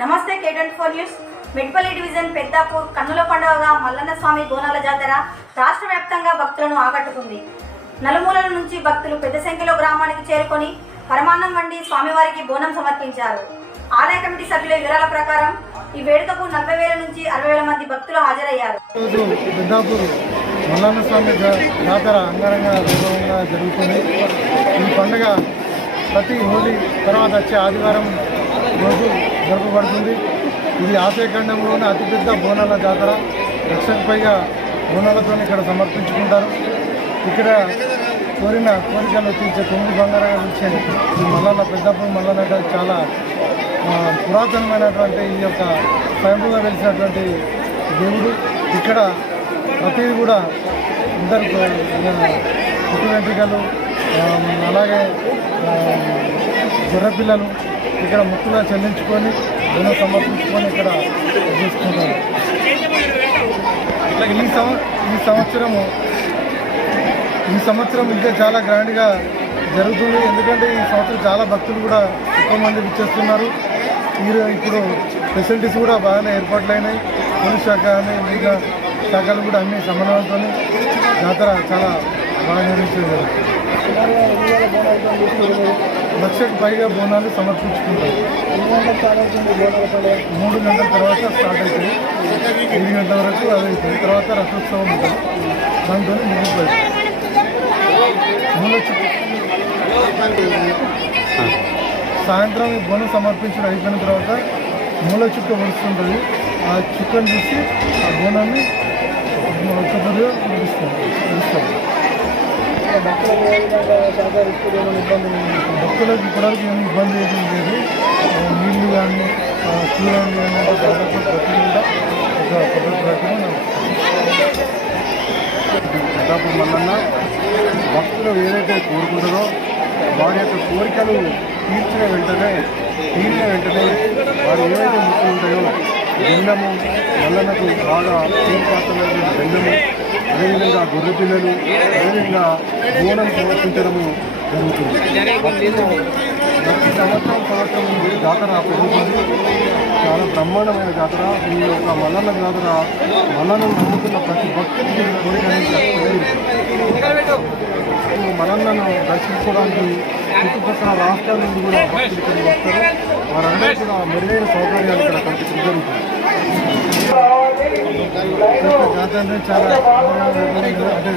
నమస్తే K24 news. Metpally division Peddapur కన్నుల పండుగగా మల్లన్న స్వామి బోనాల జాతర రాష్ట్ర వ్యాప్తంగా భక్తులను ఆకట్టుకుంది. నలుమూలల నుంచి భక్తులు పెద్ద సంఖ్యలో గ్రామానికి చేరుకొని పరమాన్నం వండి స్వామివారికి బోనం సమర్పించారు. ఆలయ కమిటీ సభ్యుల వివరాల ప్రకారం ఈ వేడుకకు 40,000 నుంచి 60,000 మంది భక్తులు హాజరయ్యారు. పెద్దాపూర్ మల్లన్న స్వామి జాతర అంగరంగ వైభవంగా జరుగుతుంది. ఈ పండుగ ప్రతి హోలీ తర్వాత వచ్చే ఆదివారం రోజు జరపబడుతుంది. ఇది ఆసియాఖండంలోనే అతిపెద్ద బోనాల జాతర. లక్షకు పైగా బోనాలతో ఇక్కడ సమర్పించుకుంటారు. ఇక్కడ కోరిన కోరికలు తీర్చే తొమ్మిది బంగారంగా ఇచ్చే ఈ మల్లన్న పెద్దాపూర్ మల్లన్న చాలా పురాతనమైనటువంటి ఈ యొక్క స్వయంగా వెలిసినటువంటి దేవుడు. ఇక్కడ ప్రతిదీ కూడా ఇద్దరు పుట్టు వెంట్రుకలు అలాగే గొర్రెపిల్లలు ఇక్కడ ముక్కుగా చెల్లించుకొని బోనం సమర్పించుకొని ఇక్కడ చేసుకుంటారు. ఈ సంవత్సరం ఇంకా చాలా గ్రాండ్గా జరుగుతుంది. ఎందుకంటే ఈ సంవత్సరం చాలా భక్తులు కూడా ఎక్కువ మంది ఇచ్చేస్తున్నారు. ఇప్పుడు ఫెసిలిటీస్ కూడా బాగానే ఏర్పాట్లయినాయి. పోలీస్ శాఖ అని మిగతా శాఖలు కూడా అన్ని సమన్వయంతో జాతర చాలా బాగా నిర్వహించారు. లక్షకు పైగా బోనాలు సమర్పించుకుంటారు. 3 గంటల తర్వాత స్టార్ట్ అవుతుంది. 8 గంటల వరకు అది అవుతుంది. తర్వాత రథోత్సవం ఉంటుంది. దాంతో ముగిపోయింది. సాయంత్రం బోనం సమర్పించడం అయిపోయిన తర్వాత మూల చుక్క వస్తుంటుంది. ఆ చుక్కను చూసి ఆ బోనాన్ని ఒక్కసారిగా పిలుస్తారు. భక్తులకు ఇప్పటివరకు ఏమి ఇబ్బంది ఏమీ లేదు. నీళ్లు కానీ కూరలు కానీ దాదాపు ప్రతి కూడా ఒక పద్ధతి ప్రకారం పెద్దాపూర్ మల్లన్న భక్తులు ఏదైతే కోరుకుంటారో వారి యొక్క కోరికలు తీర్చిన వెంటనే వారు ఏవైతే ముక్కులు ఉంటాయో బెల్లము మల్లన్నకు బాగా తీర్పాత్రమైన బెల్లము, అదేవిధంగా గొర్రె పిల్లలు, అదేవిధంగా బోనం సమర్పించడము జరుగుతుంది. ప్రతి సంవత్సరం నుండి జాతర పెరుగుతుంది. చాలా బ్రహ్మాండమైన జాతర. ఈ యొక్క మల్లన్న జాతర మల్లన్నను నమ్ముకున్న ప్రతి భక్తుడికి కోరిక మల్లన్నను దర్శించుకోవడానికి చుట్టుపక్కల రాష్ట్రాల నుండి కూడా భక్తులు ఇక్కడికి వస్తారు. వారందరూ కూడా మెరుగైన సౌకర్యాలు ఇక్కడ కల్పించడం జరుగుతుంది. జాతర చాలా అదే